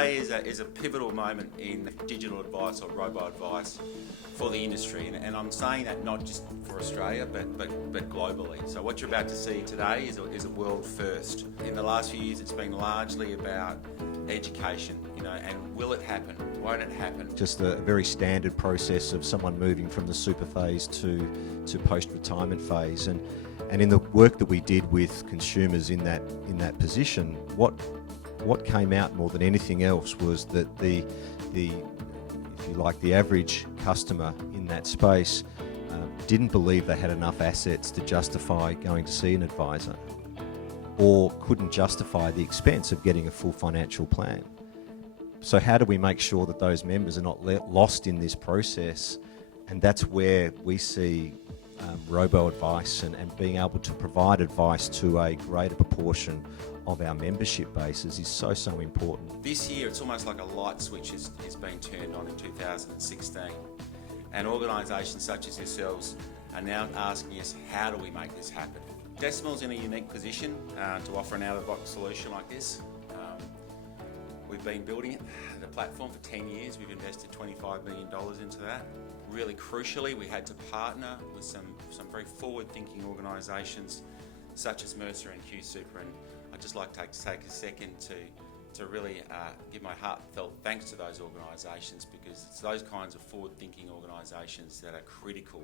Today is a pivotal moment in digital advice or robo-advice for the industry, and I'm saying that not just for Australia but globally. So what you're about to see today is a world first. In the last few years it's been largely about education, and will it happen? Won't it happen? Just a very standard process of someone moving from the super phase to post-retirement phase, and in the work that we did with consumers in that position, what came out more than anything else was that the if you like, the average customer in that space didn't believe they had enough assets to justify going to see an advisor, or couldn't justify the expense of getting a full financial plan. So how do we make sure that those members are not lost in this process? And that's where we see robo-advice and being able to provide advice to a greater proportion of our membership bases is so important. This year it's almost like a light switch is being turned on in 2016, and organisations such as yourselves are now asking us, how do we make this happen? Decimal's in a unique position to offer an out-of-the-box solution like this. We've been building it, the platform, for 10 years. We've invested $25 million into that. Really crucially, we had to partner with some very forward-thinking organisations such as Mercer and Q Super, and I'd just like to take a second to really give my heartfelt thanks to those organisations, because it's those kinds of forward-thinking organisations that are critical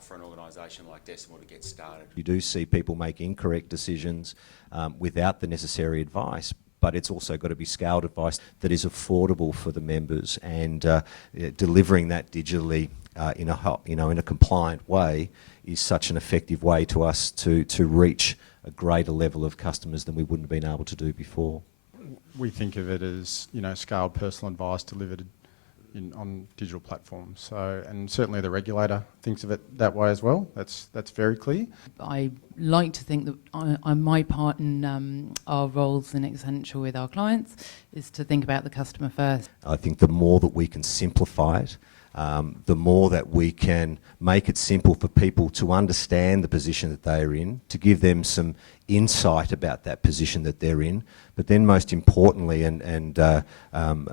for an organisation like Decimal to get started. You do see people make incorrect decisions without the necessary advice, but it's also got to be scaled advice that is affordable for the members, and delivering that digitally in a compliant way is such an effective way to us to reach a greater level of customers than we wouldn't have been able to do before. We think of it as scaled personal advice delivered on digital platforms. So, and certainly the regulator thinks of it that way as well. That's very clear. I like to think that my part in our roles in Accenture with our clients is to think about the customer first. I think the more that we can simplify it, the more that we can make it simple for people to understand the position that they're in, to give them some insight about that position that they're in, but then most importantly,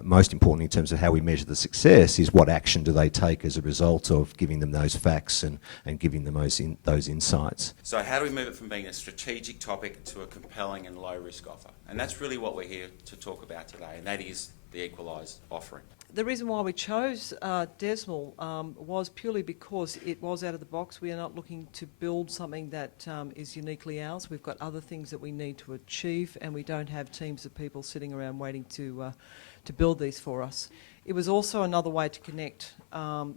most importantly in terms of how we measure the success, is what action do they take as a result of giving them those facts and giving them those insights. So how do we move it from being a strategic topic to a compelling and low-risk offer? And that's really what we're here to talk about today, and that is the Eqilize offering. The reason why we chose Decimal was purely because it was out of the box. We are not looking to build something that is uniquely ours. We've got other things that we need to achieve, and we don't have teams of people sitting around waiting to build these for us. It was also another way to connect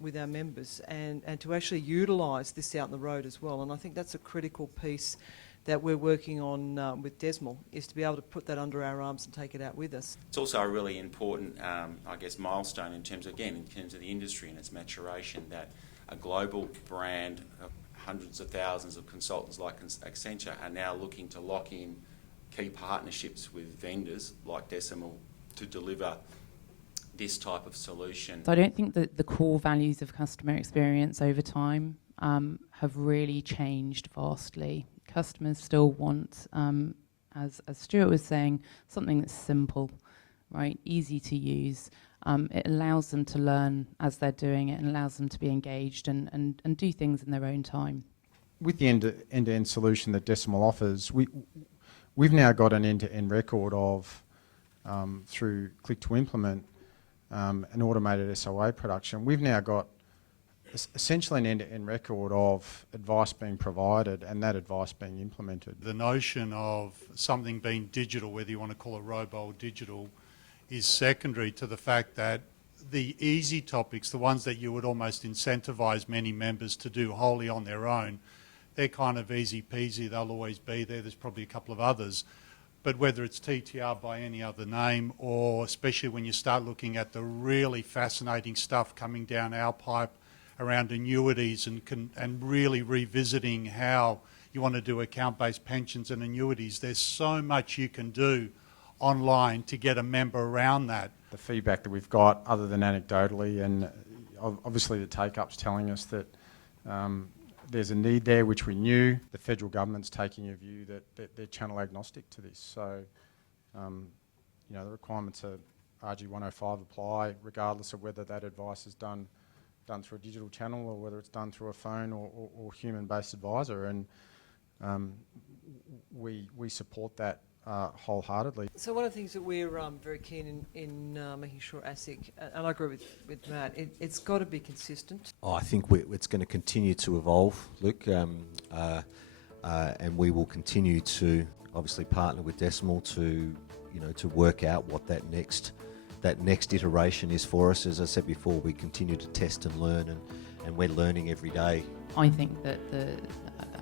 with our members and to actually utilise this out in the road as well. And I think that's a critical piece that we're working on with Decimal, is to be able to put that under our arms and take it out with us. It's also a really important, milestone in terms of the industry and its maturation, that a global brand of hundreds of thousands of consultants like Accenture are now looking to lock in key partnerships with vendors like Decimal to deliver this type of solution. So I don't think that the core values of customer experience over time have really changed vastly. Customers still want, as Stuart was saying, something that's simple, right, easy to use. It allows them to learn as they're doing it, and allows them to be engaged and do things in their own time. With the end-to-end solution that Decimal offers, we've now got an end-to-end record of, through Click to Implement, an automated SOA production. We've now got essentially an end-to-end record of advice being provided and that advice being implemented. The notion of something being digital, whether you want to call it robo or digital, is secondary to the fact that the easy topics, the ones that you would almost incentivise many members to do wholly on their own, they're kind of easy peasy, they'll always be there. There's probably a couple of others. But whether it's TTR by any other name, or especially when you start looking at the really fascinating stuff coming down our pipe around annuities and really revisiting how you want to do account-based pensions and annuities, there's so much you can do online to get a member around that. The feedback that we've got, other than anecdotally, and obviously the take-up's telling us that there's a need there, which we knew. The federal government's taking a view that they're channel agnostic to this. So, the requirements are RG 105 apply, regardless of whether that advice is done through a digital channel or whether it's done through a phone or human-based advisor, and we support that wholeheartedly. So one of the things that we're very keen in making sure ASIC, and I agree with Matt, it's got to be consistent. Oh, I think it's going to continue to evolve, Luke, and we will continue to obviously partner with Decimal to work out what that next iteration is for us. As I said before, we continue to test and learn, and we're learning every day. I think that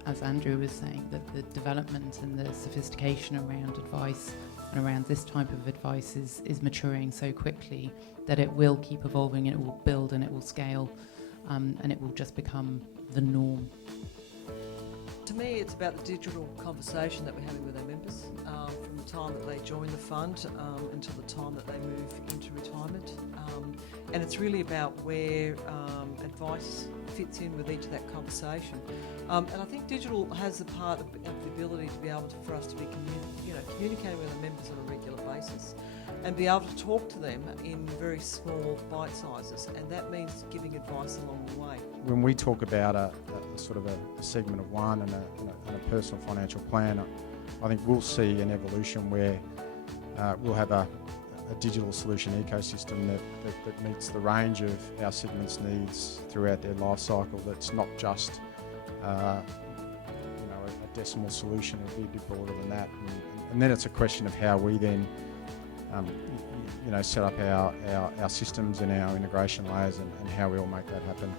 as Andrew was saying, that the development and the sophistication around advice and around this type of advice is maturing so quickly that it will keep evolving, and it will build and it will scale, and it will just become the norm. To me, it's about the digital conversation that we're having with our members from the time that they join the fund until the time that they move into retirement. And it's really about where advice fits in with each of that conversation. And I think digital has the part of the ability to be able for us to be communicating with our members on a regular basis and be able to talk to them in very small bite sizes, and that means giving advice along the way. When we talk about a sort of a segment of one and a personal financial plan, I think we'll see an evolution where we'll have a digital solution ecosystem that meets the range of our segments' needs throughout their life cycle. That's not just a Decimal solution. It'll be a bit broader than that, and then it's a question of how we then set up our systems and our integration layers and how we all make that happen.